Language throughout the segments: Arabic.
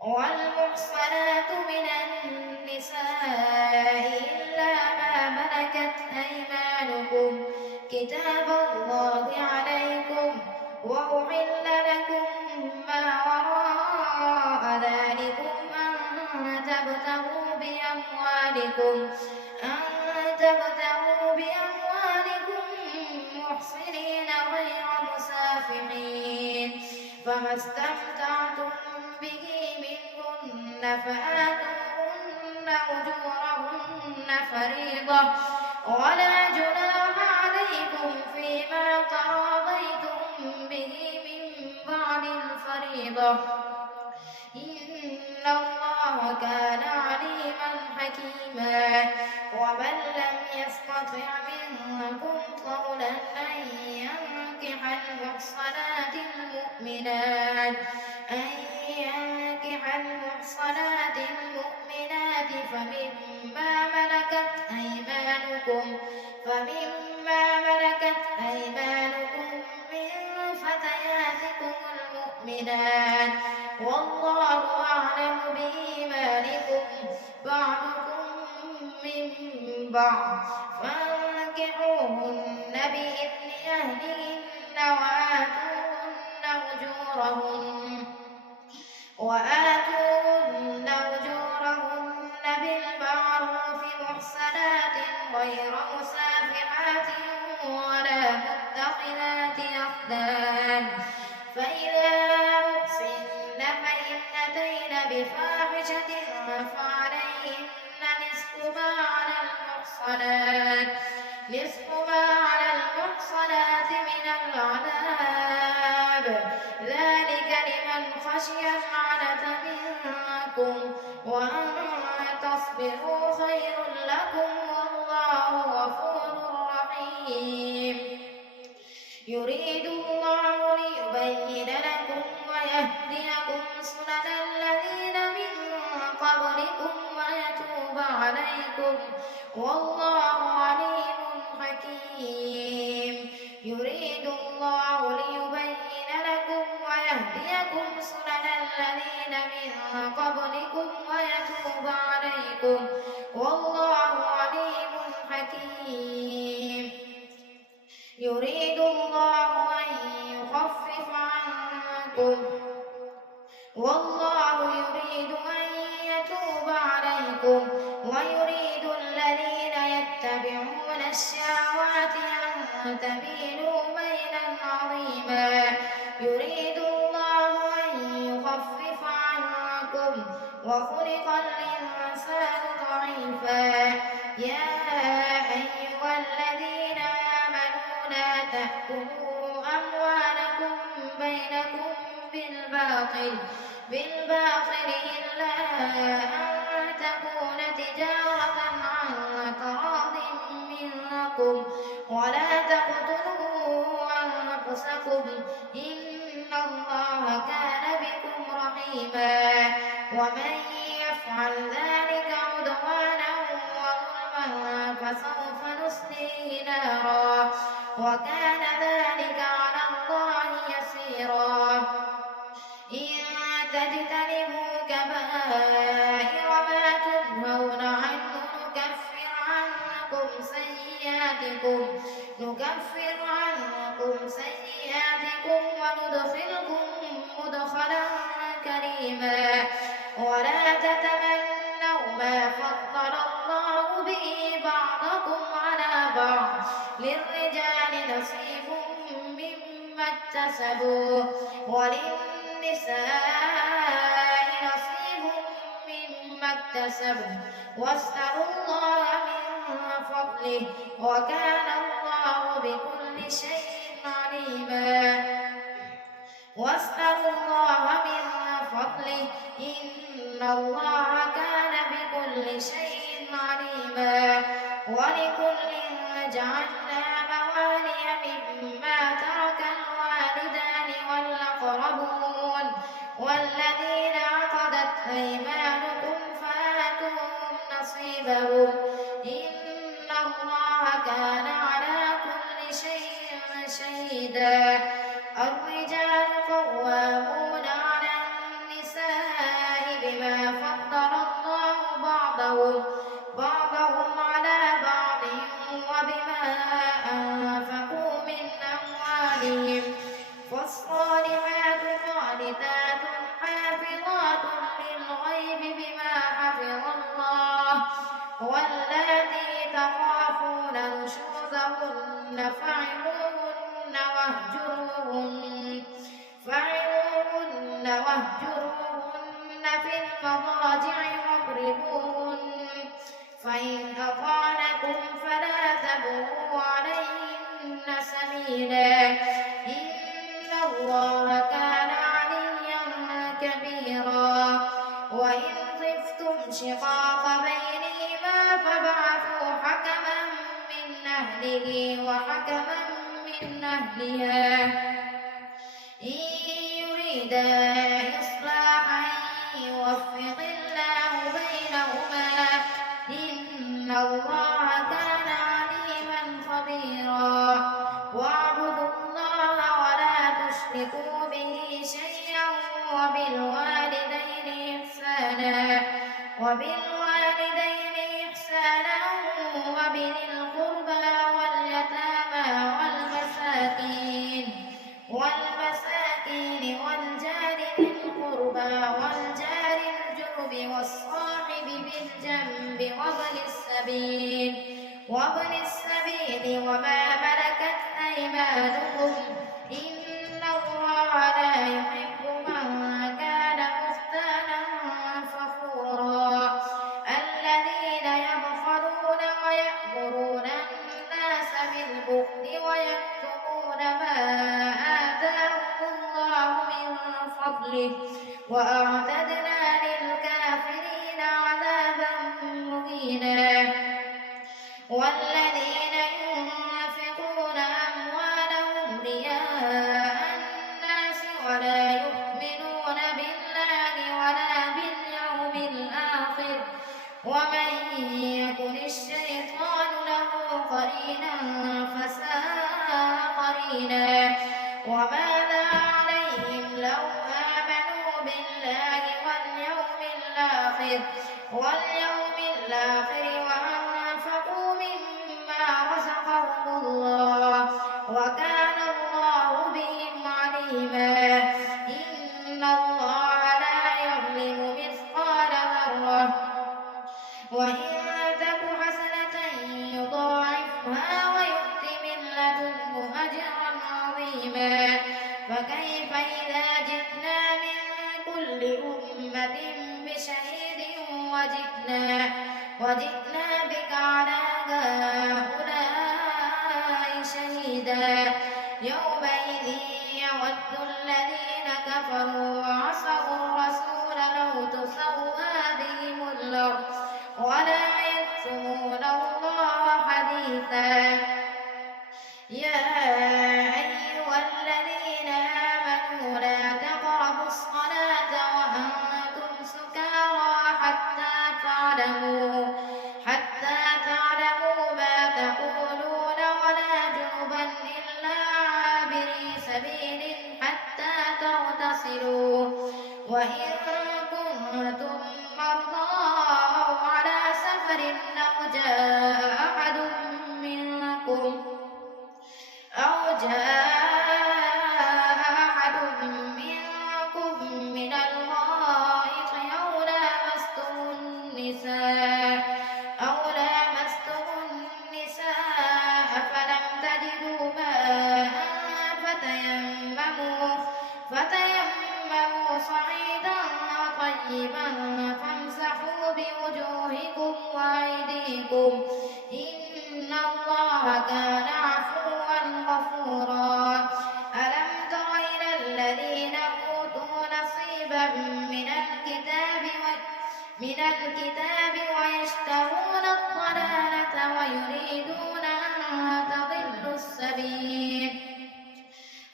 والمحصنات من النساء إلا ما ملكت أيمانكم كتاب الله عليكم وأحل لكم ما وراء ذلكم أن تبتغوا بأموالكم محصنين غير مسافحين فما استمتعتم به منهن فآتوهن أجورهن فريضة ولا جناح عليكم فيما تراضيتم به من بعد الفريضة إن الله كان عليما حكيما ومن لم يستطع منكم طولا أن ينكح المحصنات فمما ملكت أيمانكم من فتياتكم المؤمنات والله أعلم بإيمانكم بعضكم من بعض فانكحوهن بإذن أهلهن وآتوهن أجورهن بالمعروف محصنات غير مسافحات ولا متخذات أخدان فإذا أحصن فإن أتين بفاحشة فعليهن نصف ما على المحصنات من العذاب ذلك لمن خشي العنة منكم وأن تصبروا خير لكم والله غفور رحيم يريد الله ليبين لكم ويهديكم سنن الذين من قبلكم ويتوب عليكم والله عليم حكيم يريد الله ليبين لكم ويهديكم سنن الذين من قبلكم ويتوب عليكم والله عليم حكيم يريد الله أن يخفف عنكم والله يريد أن يتوب عليكم ويريد الذين يتبعون الشهوات أن تميلوا ميلا عظيما يريد الله أن يخفف عنكم وخلق الإنسان ضعيفا يا أيها الذين آمنوا لا تأكلوا أموالكم بينكم بالباطل إلا أن تكون تجارة عن تراض منكم ولا تقتلوا أنفسكم إن الله كان بكم رحيما ومن يفعل ذلك عدوانا وظلما فسوف نصليه نارا وكان ذلك على الله يسيرا إن تجتنبوا كبائر ما تنهون عنه نكفر عنكم سيئاتكم وندخلكم مدخلا كريما ولا تتمنوا ما فضل الله به بعضكم على بعض للرجال نصيب مما اكتسبوا وللنساء نصيب مما اكتسبن واسألوا الله من فضله وكان الله بكل شيء عليما واسألوا الله من فضله إن الله كان بكل شيء عليما ولكل جعلنا موالي مما ترك الوالدان والأقربون والذين عقدت أيمانكم فآتوهم نصيبهم إن الله كان على كل شيء شهيدا الرجال قوامون على النساء بما فضل الله بعضهم على بعض وبما أنفقوا من أموالهم فالصالحات قانتات حافظات للغيب بما حفظ الله واللاتي تخافون نشوزهن فعظوهن في المضاجع واضربوهن فإن أطعنكم فلا تبغوا عليهن سبيلا إن الله كان عليا كبيرا وإن خفتم شقاق بينهما فابعثوا حكما من أهله وحكما من أهلها إن يريدا إصلاحا يوفق الله بينهما إن الله كان عليما خبيرا واعبدوا الله ولا تشركوا به شيئا وبالوالدين إحسانا وبذي القربى واليتامى والمساكين والجار ذي القربى والجار الجنب والصاحب بالجنب وابن السبيل وما ملكت أيمانكم إن الله لا يحب من كان مختالا فخورا الذين يبخلون ويأمرون الناس بالبخل ويكتمون ما آتاهم الله من فضله وأعتدنا للكافرين عذابا مهينا والذين ينفقون أموالهم رئاء الناس ولا يؤمنون بالله ولا باليوم الآخر ومن يكن الشيطان له قرينا فساء قرينا وماذا عليهم لو آمنوا بالله واليوم الآخر وأنفقوا مما رزقهم الله وكان الله بهم عليما إن الله لا يظلم مثقال ذرة وإن تك حسنة يضاعفها ويؤت من لدنه أجرا عظيما فكيف إذا جئنا من كل أمة بشهيد وجئنا بك على هؤلاء شهيدا يومئذ يود الذين كفروا وعصوا الرسول لو تسوى بهم الأرض ولا يكتمون الله حديثا يا أيها الذين آمنوا لا تقربوا الصلاة وأنتم سكارى حتى تعلموا ما تقولون ولا جنبا إلا عابري سبيل حتى تغتسلوا وإن كنتم مرضى أو على سفر أو جاء أحد منكم من الغائط أو لامستم النساء فلم تجدوا ماء فتيمموا صعيدا طيبا فامسحوا بوجوهكم وأيديكم إن الله كان عفوا غفورا ألم تر إلى الذين أوتوا نصيبا من الكتاب ويشترون الضلالة ويريدون أن تضلوا السبيل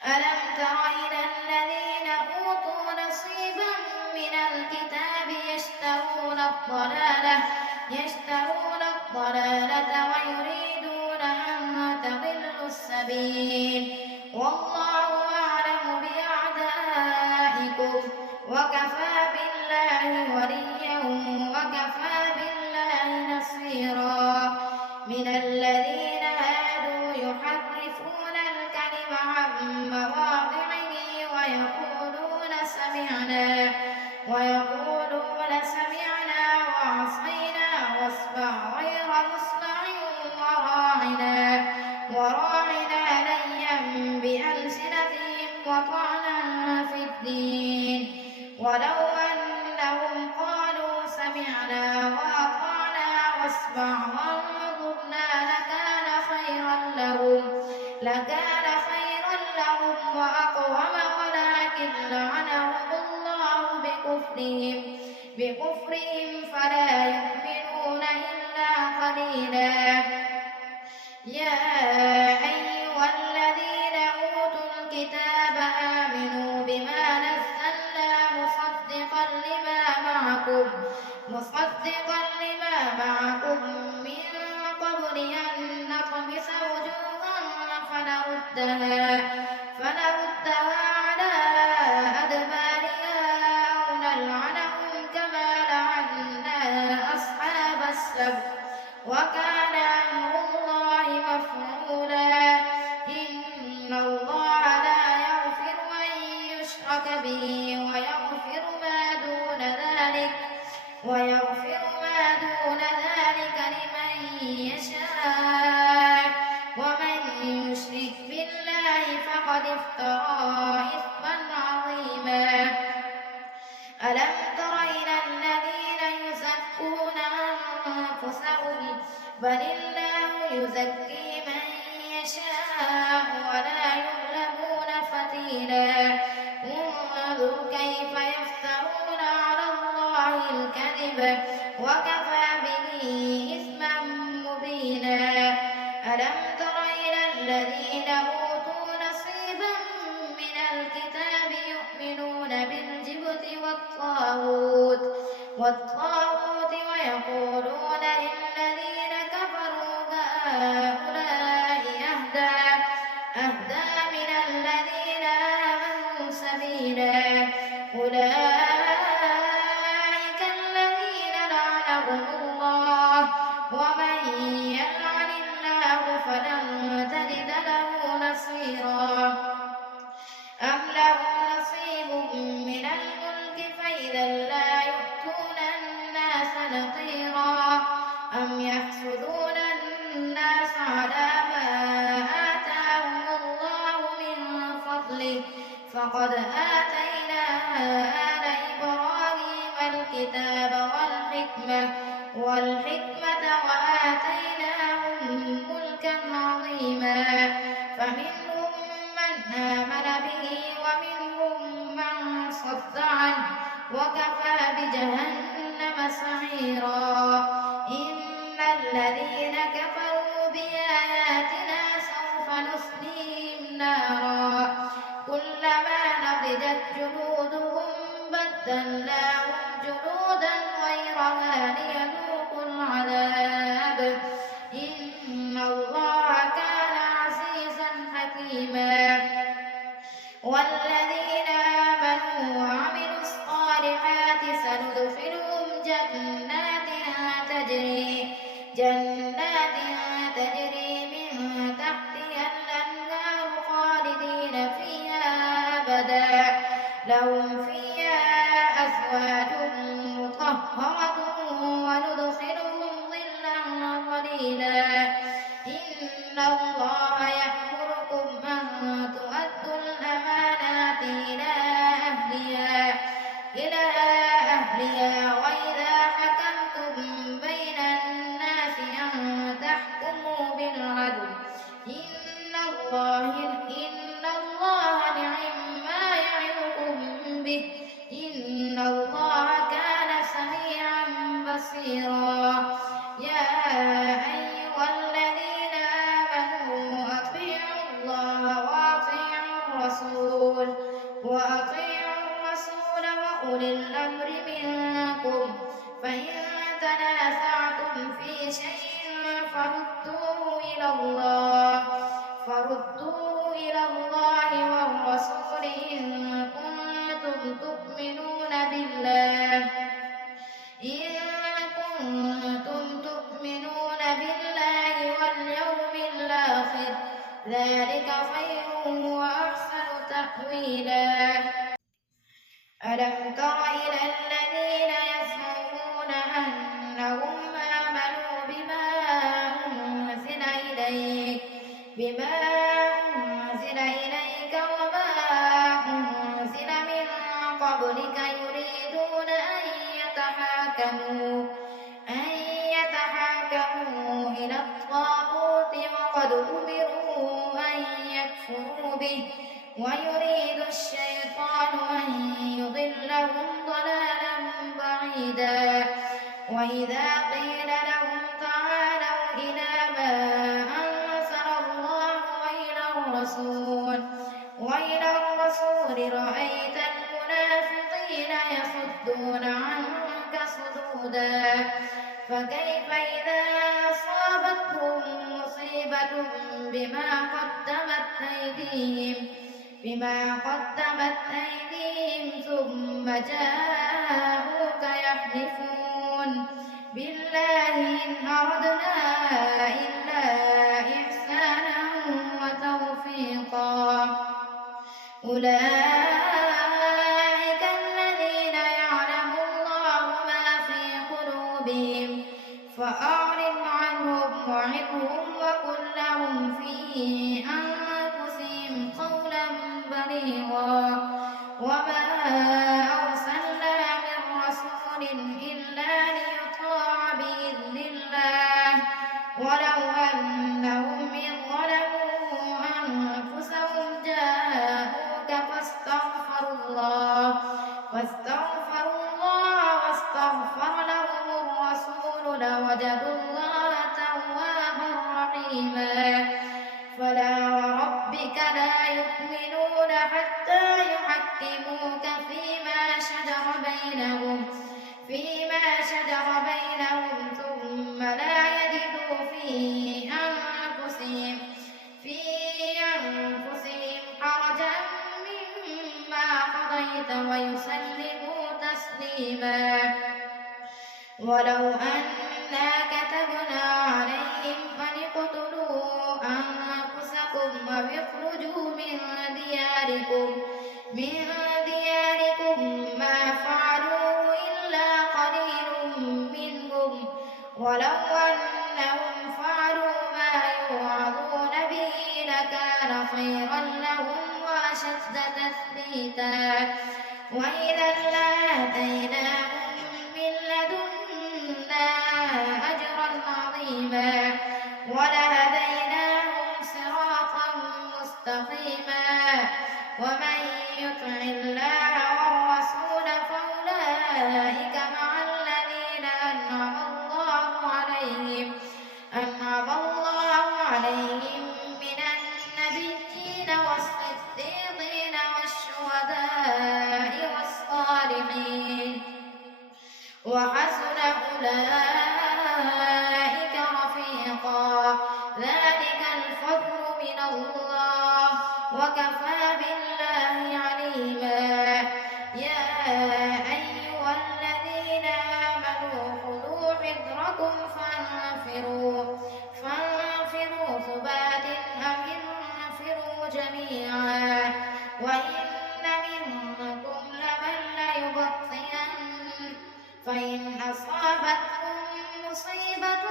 ألم تر إلى الذين أوتوا نصيبا من الكتاب يشترون الضلالة ويريدون أن تضلوا السبيل والله أعلم بأعدائكم وكفى بالله وليا ويقولون سمعنا وعصينا واسمع غير مسمع وراعنا ليا بألسنتهم وطعنا في الدين ولو أنهم قالوا سمعنا وأطعنا واسمع وانظرنا لكان خيرا لهم وأقوم ولكن لعنهم الله بكفرهم فلا يؤمنون إلا قليلا. يا أيها الذين أوتوا الكتاب آمنوا بما نزلنا مصدقا لما معكم من قبل أن نطمس وجوها فنردها على أدبارها أو نلعنهم كما لعنا أصحاب السبت وكان أمر الله مفعولا. إن الله لا يغفر أن يشرك به ويغفر ما دون ذلك لمن يشاء ومن يشرك بالله فقد افترى إثما عظيما. ألم تر إلى الذين يزكون أنفسهم بل الله يزكي من يشاء ولا يظلمون فتيلا. انظر كيف يفترون على الله الكذب وكفى به إثما مبينا. ألم تر إلى الذين أوتوا نصيبا من الكتاب يؤمنون بالجبت والطاغوت ويقولون للذين كفروا هؤلاء أهدى من الذين آمنوا سبيلا. أولئك الذين لعنهم الله ومن يلعن الله فلن تجد له نصيرا. أم لهم نصيب من الملك فإذا لا يؤتون الناس نقيرا. أم يحسدون الناس على ما آتاهم الله من فضله فقد آتينا آل إبراهيم الكتاب والحكمة وآتيناهم ملكا عظيما. فمنهم من آمن به ومنهم من صد عنه وكفى بجهنم سعيرا. إن الذين كفروا بآياتنا سوف نصليهم نارا كلما نضجت جلودهم بدلناهم جلودا غيرها ليذوقوا العذاب. إن الله كان عزيزا حكيما. والذين آمنوا وعملوا الصالحات سندخلهم جنات تجري من تحتها الأنهار خالدين فيها أبدا لهم فيها أزواج مطهرة وندخلهم ظلا ظليلا. إن الله يأمركم أن تؤدوا الأمانات إلى أهلها وإذا حكمتم بين الناس أن تحكموا بالعدل. إن الله نعم ما يعظكم به. إن الله كان سميعا بصيرا. يا أيها الذين آمنوا أطيعوا الله وأطيعوا الرسول وأولي الأمر منكم. فإن تنازعتم في شيء فردوه إلى الله والرسول إن كنتم تؤمنون بالله واليوم الآخر ذلك خير وأحسن تأويلا. ألم تر إلى يتحاكموا إلى الطاغوت وقد أمروا أن يكفروا به ويريد الشيطان أن يضلهم ضلالا بعيدا وإذا قيل لهم تعالوا إلى ما أنزل الله وإلى الرسول رأيت المنافقين يصدون عنك صدودا فكيف إذا أصابتهم مصيبة بما قدمت أيديهم ثم جاءوك يحلفون بالله إن أردنا إلا إحسانا وتوفيقا أولئك الذين يعلم الله ما في قلوبهم فأعرض عنهم وعظهم وقل لهم في أنفسهم قولا بليغا وما أرسلنا من رسول إلا ليطاع بإذن الله ولو أنهم إذ ظلموا أنفسهم جاءوك فاستغفروا الله واستغفر لهم الرسول لوجدوا الله توابا رحيما فلا وربك لا يؤمنون حتى يحكموك فيما شجر بينهم ثم لا يجدوا في أنفسهم حرجا مما قضيت ويسلموا تسليما ولو أنا كتبنا عليهم أن اقتلوا أنفسكم أو اخرجوا من دياركم ما فعلوه إلا قليل منهم ولو أنهم فعلوا ما يوعظون به لكان خيرا لهم وأشد تثبيتا وإذا لآتيناهم من لدنا أجرا عظيما ولهديناهم صراطا مستقيما ومن يطع الله والرسول فأولئك مع الذين أنعم الله عليهم من النبيين والصديقين والشهداء والصالحين وحسن أولئك رفيقا ذلك الفضل من الله وكفى بالله عليما يا أيها الذين آمنوا خذوا حذركم فانفروا ثبات أو انفروا جميعا وإن منكم لمن ليبطئن فإن أصابتكم مصيبة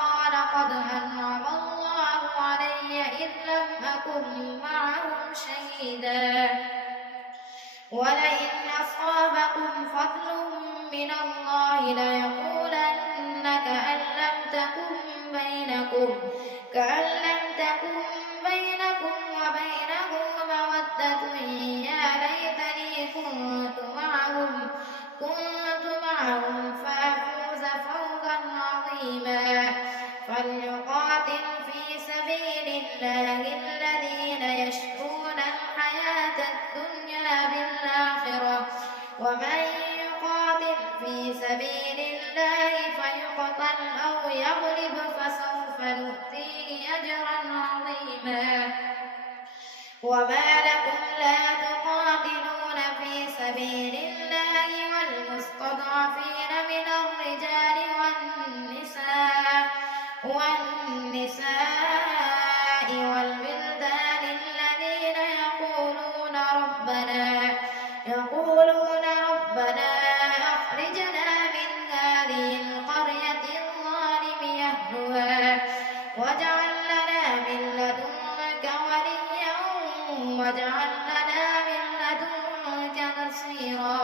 قال قد أنعم الله علي إذ لم أكن معهم شهيدا ولئن أصابكم فضل من الله ليقولن كأن لم تكن بينكم وبينه مودة يا ليتني كنت معهم فأفوز فوزا عظيما فليقاتل في سبيل الله الذين يشرون الحياة الدنيا بالآخرة ومن يقاتل في سبيل الله فيقتل أو يغلب فسوف نؤتيه أجرا عظيما وما لكم لا تقاتلون في سبيل الله والمستضعفين من الرجال والنساء والولدان الذين يقولون ربنا أخرجنا من هذه القرية الظالم أهلها واجعل لنا من لدنك وليا واجعل لنا من لدنك نصيرا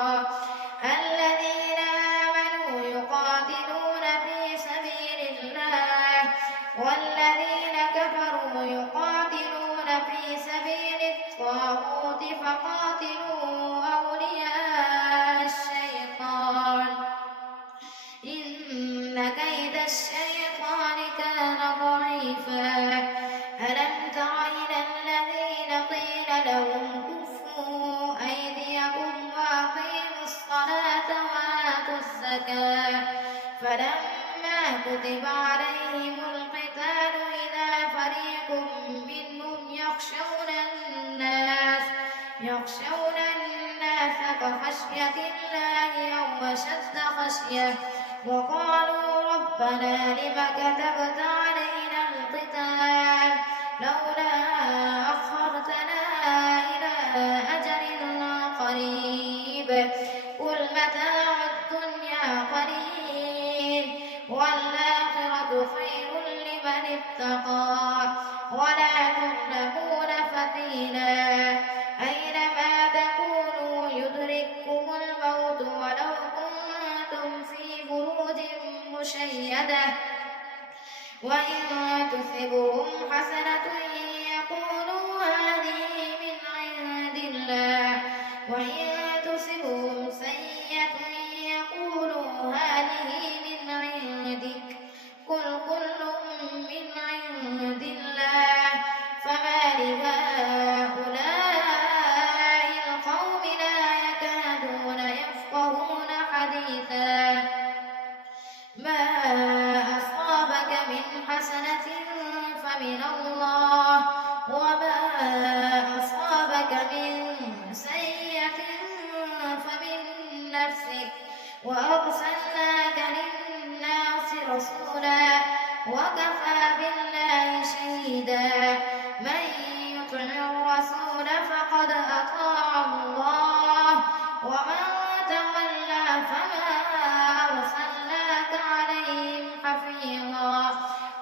كيد الشيطان كان ضعيفا ألم تر إلى الذين قيل لهم كفوا أيديكم وأقيموا الصلاة وآتوا الزكاة فلما كتب عليهم القتال إذا فريق منهم يخشون الناس كخشية الله أو أشد خشية وقالوا ربنا لم كتبت علينا القتال لولا أخرتنا إلى أجل قريب قل متاع الدنيا قليل والآخرة خير لمن اتقى ولا تظلمون فتيلا أينما تكونوا يدرككم الموت ولو كنتم في بروج مشيدة وإن تصبهم حسنة يقولوا هذه من عند الله وإن تصبهم سيئة يقولوا هذه من عندك قل كل من عند الله فما لهؤلاء القوم لا يكادون يفقهون حديثا ما أصابك من حسنة فمن الله وما أصابك من سيئة فمن نفسك وأرسلناك للناس رسولا وكفى بالله شهيدا من يطع الرسول فقد أطاع الله ومن تولى فما أرسلناك عليهم حفيظا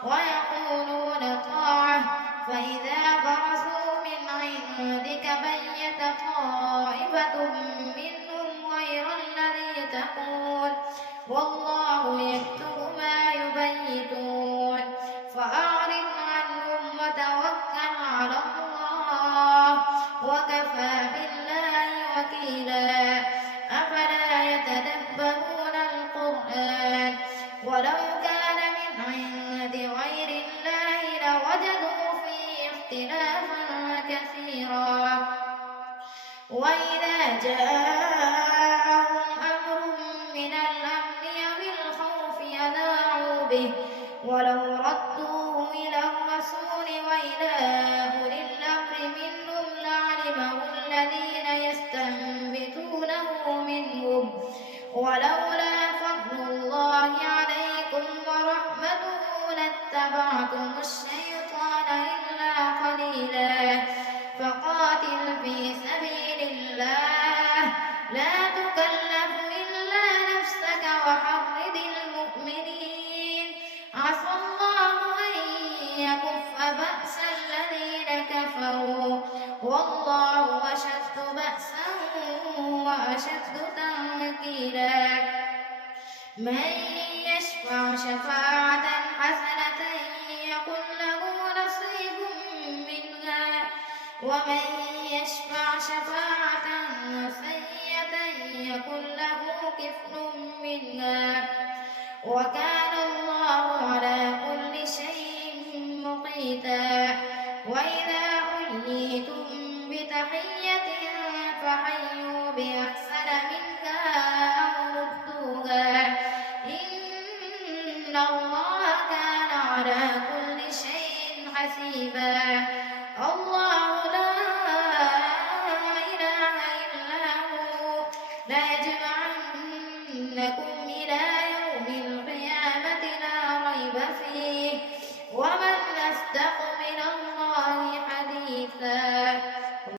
ويقولون طاعة فإذا برزوا من عندك بيت طائفة منهم غير الذي تقول والله يكتب ما يبيتون فأعرض عنهم وتوكل على الله وكفى بالله وكيلا أفلا يتدبرون القرآن ولو كان من عند غير الله لوجدوا فيه اختلافا كثيرا وإذا جاءهم أمر من الأمن أو الخوف أذاعوا به ولو ردوه إلى الرسول وإلى أولي الأمر منهم لعلمه الذين يستنبطونه منهم ولولا فضل الله عليكم ورحمته لاتبعتم الشيطان إلا قليلا فقاتل في سبيل الله لا تكلف إلا نفسك وحرض المؤمنين عسى الله أن يكف بأس الذين كفروا والله أشد بأسا وأشد تنكيلا من يشفع شفاعة حسنة يكن له نصيب منها ومن يشفع شفاعة سيئة يكن له كفل منها وكان الله على كل شيء مقيتا وإذا حييتم بتحية فحيوا بأحسن منها أو ردوها إن الله كان على كل شيء حسيبا الله لا إله إلا هو ليجمعنكم إلى